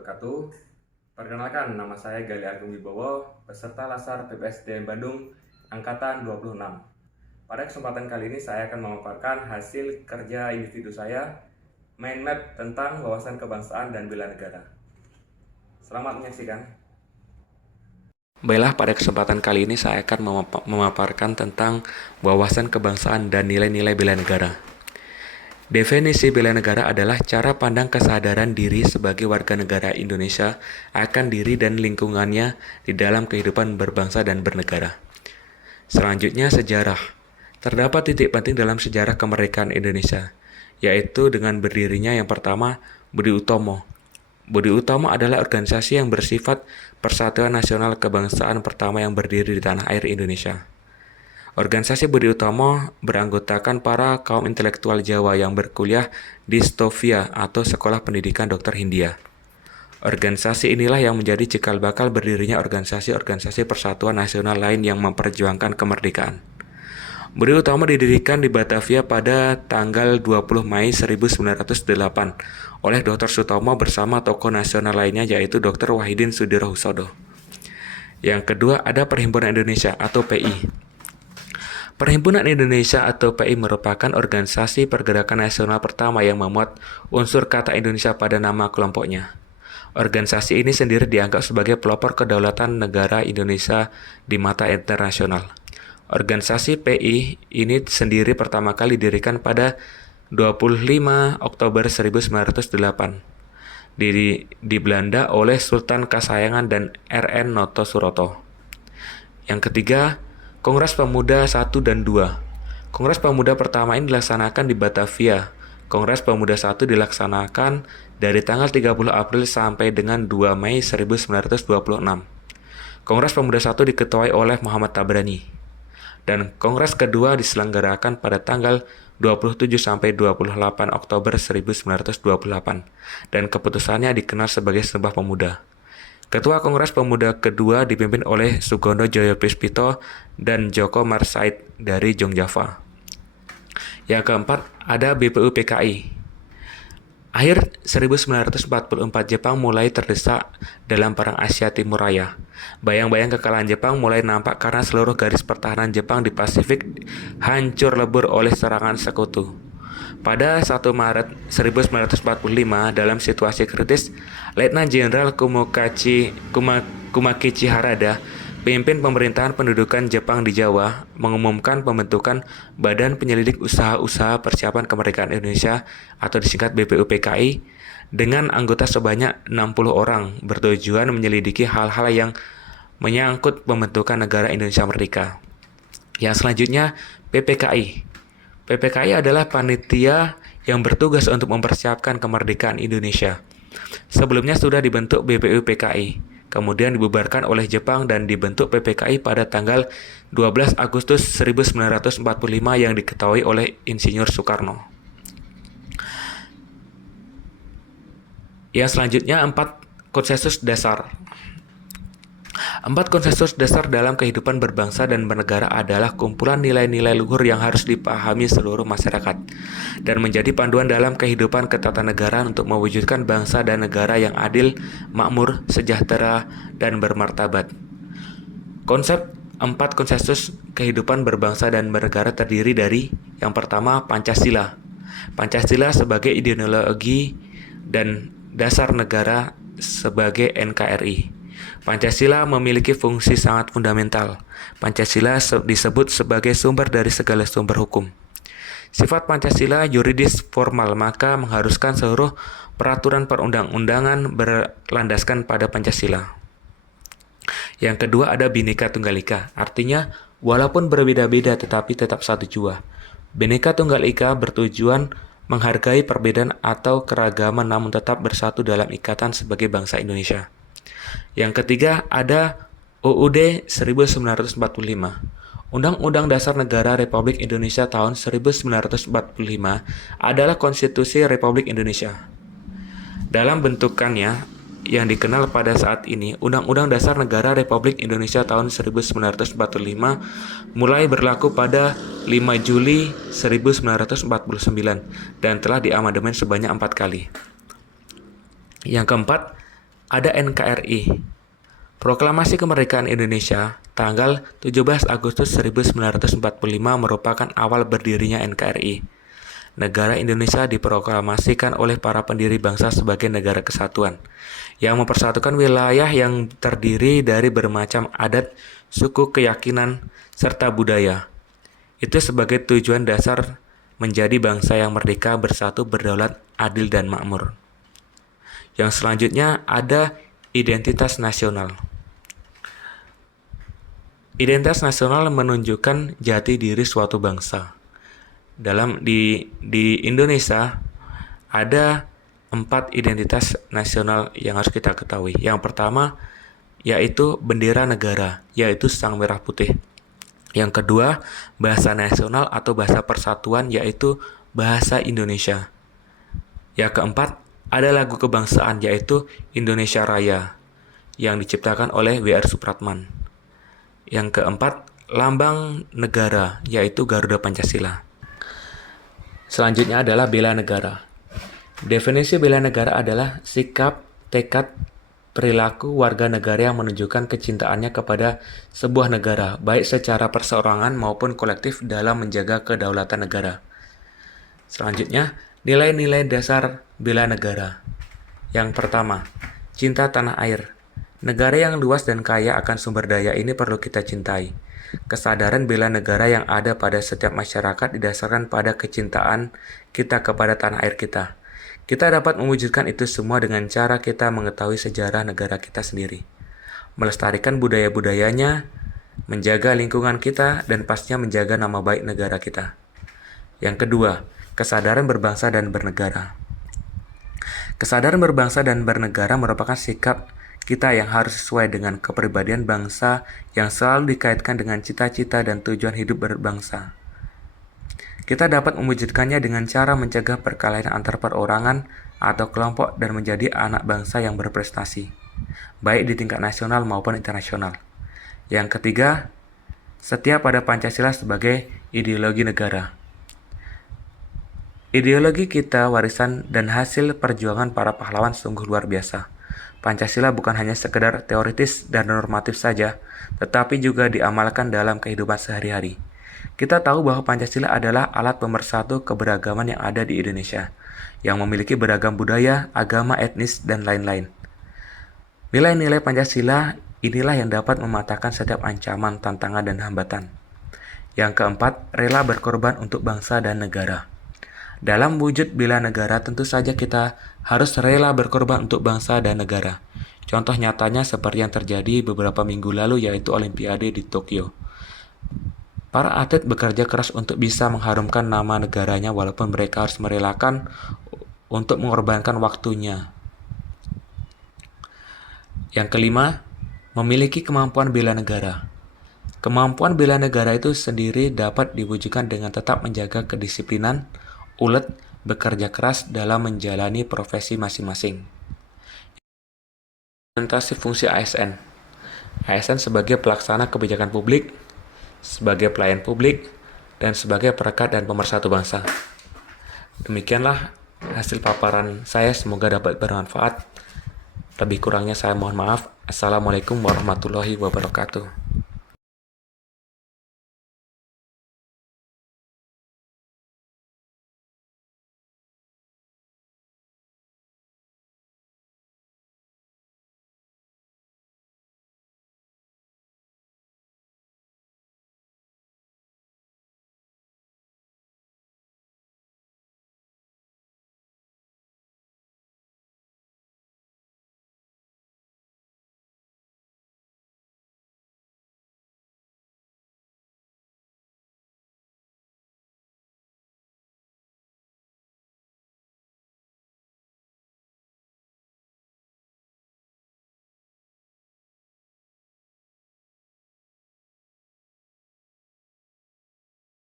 wabarakatuh. Perkenalkan, nama saya Gali Agung Wibowo, peserta Lasar PPSDM Bandung Angkatan 26. Pada kesempatan kali ini saya akan memaparkan hasil kerja individu saya, mind map tentang wawasan kebangsaan dan bela negara. Selamat menyaksikan. Baiklah, pada kesempatan kali ini saya akan memaparkan tentang wawasan kebangsaan dan nilai-nilai bela negara. Definisi bela negara adalah cara pandang kesadaran diri sebagai warga negara Indonesia akan diri dan lingkungannya di dalam kehidupan berbangsa dan bernegara. Selanjutnya, sejarah. Terdapat titik penting dalam sejarah kemerdekaan Indonesia, yaitu dengan berdirinya yang pertama, Budi Utomo. Budi Utomo adalah organisasi yang bersifat Persatuan Nasional Kebangsaan pertama yang berdiri di tanah air Indonesia. Organisasi Budi Utomo beranggotakan para kaum intelektual Jawa yang berkuliah di Stovia atau Sekolah Pendidikan Dr. Hindia. Organisasi inilah yang menjadi cikal bakal berdirinya organisasi-organisasi persatuan nasional lain yang memperjuangkan kemerdekaan. Budi Utomo didirikan di Batavia pada tanggal 20 Mei 1908 oleh Dr. Sutomo bersama tokoh nasional lainnya yaitu Dr. Wahidin Sudirohusodo. Yang kedua ada Perhimpunan Indonesia atau PI. Perhimpunan Indonesia atau PI merupakan organisasi pergerakan nasional pertama yang memuat unsur kata Indonesia pada nama kelompoknya. Organisasi ini sendiri dianggap sebagai pelopor kedaulatan negara Indonesia di mata internasional. Organisasi PI ini sendiri pertama kali didirikan pada 25 Oktober 1908 di Belanda oleh Sultan Kasayangan dan RN Noto Suroto. Yang ketiga, Kongres Pemuda 1 dan 2. Kongres Pemuda pertama ini dilaksanakan di Batavia. Kongres Pemuda 1 dilaksanakan dari tanggal 30 April sampai dengan 2 Mei 1926. Kongres Pemuda 1 diketuai oleh Muhammad Tabrani. Dan Kongres kedua diselenggarakan pada tanggal 27 sampai 28 Oktober 1928 dan keputusannya dikenal sebagai Sumpah Pemuda. Ketua Kongres Pemuda kedua dipimpin oleh Sugondo Joyopuspito dan Joko Marsaid dari Jongjava. Yang keempat ada BPUPKI. Akhir 1944 Jepang mulai terdesak dalam Perang Asia Timur Raya. Bayang-bayang kekalahan Jepang mulai nampak karena seluruh garis pertahanan Jepang di Pasifik hancur lebur oleh serangan sekutu. Pada 1 Maret 1945, dalam situasi kritis, Letnan Jenderal Kumakichi Harada, pemimpin pemerintahan pendudukan Jepang di Jawa, mengumumkan pembentukan Badan Penyelidik Usaha-Usaha Persiapan Kemerdekaan Indonesia atau disingkat BPUPKI dengan anggota sebanyak 60 orang bertujuan menyelidiki hal-hal yang menyangkut pembentukan negara Indonesia Merdeka. Yang selanjutnya, PPKI. PPKI adalah panitia yang bertugas untuk mempersiapkan kemerdekaan Indonesia. Sebelumnya sudah dibentuk BPUPKI, kemudian dibubarkan oleh Jepang dan dibentuk PPKI pada tanggal 12 Agustus 1945 yang diketahui oleh Insinyur Soekarno. Yang selanjutnya 4 konsensus dasar. 4 konsensus dasar dalam kehidupan berbangsa dan bernegara adalah kumpulan nilai-nilai luhur yang harus dipahami seluruh masyarakat dan menjadi panduan dalam kehidupan ketatanegaraan untuk mewujudkan bangsa dan negara yang adil, makmur, sejahtera, dan bermartabat. Konsep 4 konsensus kehidupan berbangsa dan bernegara terdiri dari yang pertama Pancasila. Pancasila sebagai ideologi dan dasar negara sebagai NKRI. Pancasila memiliki fungsi sangat fundamental. Pancasila disebut sebagai sumber dari segala sumber hukum. Sifat Pancasila yuridis formal, maka mengharuskan seluruh peraturan perundang-undangan berlandaskan pada Pancasila. Yang kedua ada Bhinneka Tunggal Ika, artinya walaupun berbeda-beda tetapi tetap satu jua. Bhinneka Tunggal Ika bertujuan menghargai perbedaan atau keragaman namun tetap bersatu dalam ikatan sebagai bangsa Indonesia. Yang ketiga ada UUD 1945. Undang-Undang Dasar Negara Republik Indonesia tahun 1945 adalah Konstitusi Republik Indonesia. Dalam bentukannya yang dikenal pada saat ini, Undang-Undang Dasar Negara Republik Indonesia tahun 1945 mulai berlaku pada 5 Juli 1949 dan telah diamandemen sebanyak 4 kali. Yang keempat, ada NKRI, Proklamasi Kemerdekaan Indonesia tanggal 17 Agustus 1945 merupakan awal berdirinya NKRI. Negara Indonesia diproklamasikan oleh para pendiri bangsa sebagai negara kesatuan, yang mempersatukan wilayah yang terdiri dari bermacam adat, suku, keyakinan, serta budaya. Itu sebagai tujuan dasar menjadi bangsa yang merdeka, bersatu, berdaulat, adil, dan makmur. Yang selanjutnya ada identitas nasional. Identitas nasional menunjukkan jati diri suatu bangsa. Di Indonesia ada 4 identitas nasional yang harus kita ketahui. Yang pertama yaitu bendera negara, yaitu sang merah putih. Yang kedua, bahasa nasional atau bahasa persatuan, yaitu bahasa Indonesia. Yang keempat, ada lagu kebangsaan, yaitu Indonesia Raya, yang diciptakan oleh W.R. Supratman. Yang keempat, lambang negara, yaitu Garuda Pancasila. Selanjutnya adalah bela negara. Definisi bela negara adalah sikap, tekad, perilaku warga negara yang menunjukkan kecintaannya kepada sebuah negara, baik secara perseorangan maupun kolektif dalam menjaga kedaulatan negara. Selanjutnya, nilai-nilai dasar bela negara. Yang pertama, cinta tanah air. Negara yang luas dan kaya akan sumber daya ini perlu kita cintai. Kesadaran bela negara yang ada pada setiap masyarakat didasarkan pada kecintaan kita kepada tanah air kita. Kita dapat mewujudkan itu semua dengan cara kita mengetahui sejarah negara kita sendiri, melestarikan budaya-budayanya, menjaga lingkungan kita, dan pastinya menjaga nama baik negara kita. Yang kedua, kesadaran berbangsa dan bernegara. Kesadaran berbangsa dan bernegara merupakan sikap kita yang harus sesuai dengan kepribadian bangsa yang selalu dikaitkan dengan cita-cita dan tujuan hidup berbangsa. Kita dapat mewujudkannya dengan cara mencegah perkelahian antar perorangan atau kelompok dan menjadi anak bangsa yang berprestasi, baik di tingkat nasional maupun internasional. Yang ketiga, setia pada Pancasila sebagai ideologi negara. Ideologi kita warisan dan hasil perjuangan para pahlawan sungguh luar biasa. Pancasila bukan hanya sekedar teoritis dan normatif saja, tetapi juga diamalkan dalam kehidupan sehari-hari. Kita tahu bahwa Pancasila adalah alat pemersatu keberagaman yang ada di Indonesia, yang memiliki beragam budaya, agama, etnis, dan lain-lain. Nilai-nilai Pancasila inilah yang dapat mematahkan setiap ancaman, tantangan, dan hambatan. Yang keempat, rela berkorban untuk bangsa dan negara. Dalam wujud bela negara, tentu saja kita harus rela berkorban untuk bangsa dan negara. Contoh nyatanya seperti yang terjadi beberapa minggu lalu, yaitu Olimpiade di Tokyo. Para atlet bekerja keras untuk bisa mengharumkan nama negaranya walaupun mereka harus merelakan untuk mengorbankan waktunya. Yang kelima, memiliki kemampuan bela negara. Kemampuan bela negara itu sendiri dapat diwujudkan dengan tetap menjaga kedisiplinan, ulet, bekerja keras dalam menjalani profesi masing-masing. Implementasi fungsi ASN. ASN sebagai pelaksana kebijakan publik, sebagai pelayan publik, dan sebagai perekat dan pemersatu bangsa. Demikianlah hasil paparan saya, semoga dapat bermanfaat. Lebih kurangnya saya mohon maaf. Assalamualaikum warahmatullahi wabarakatuh.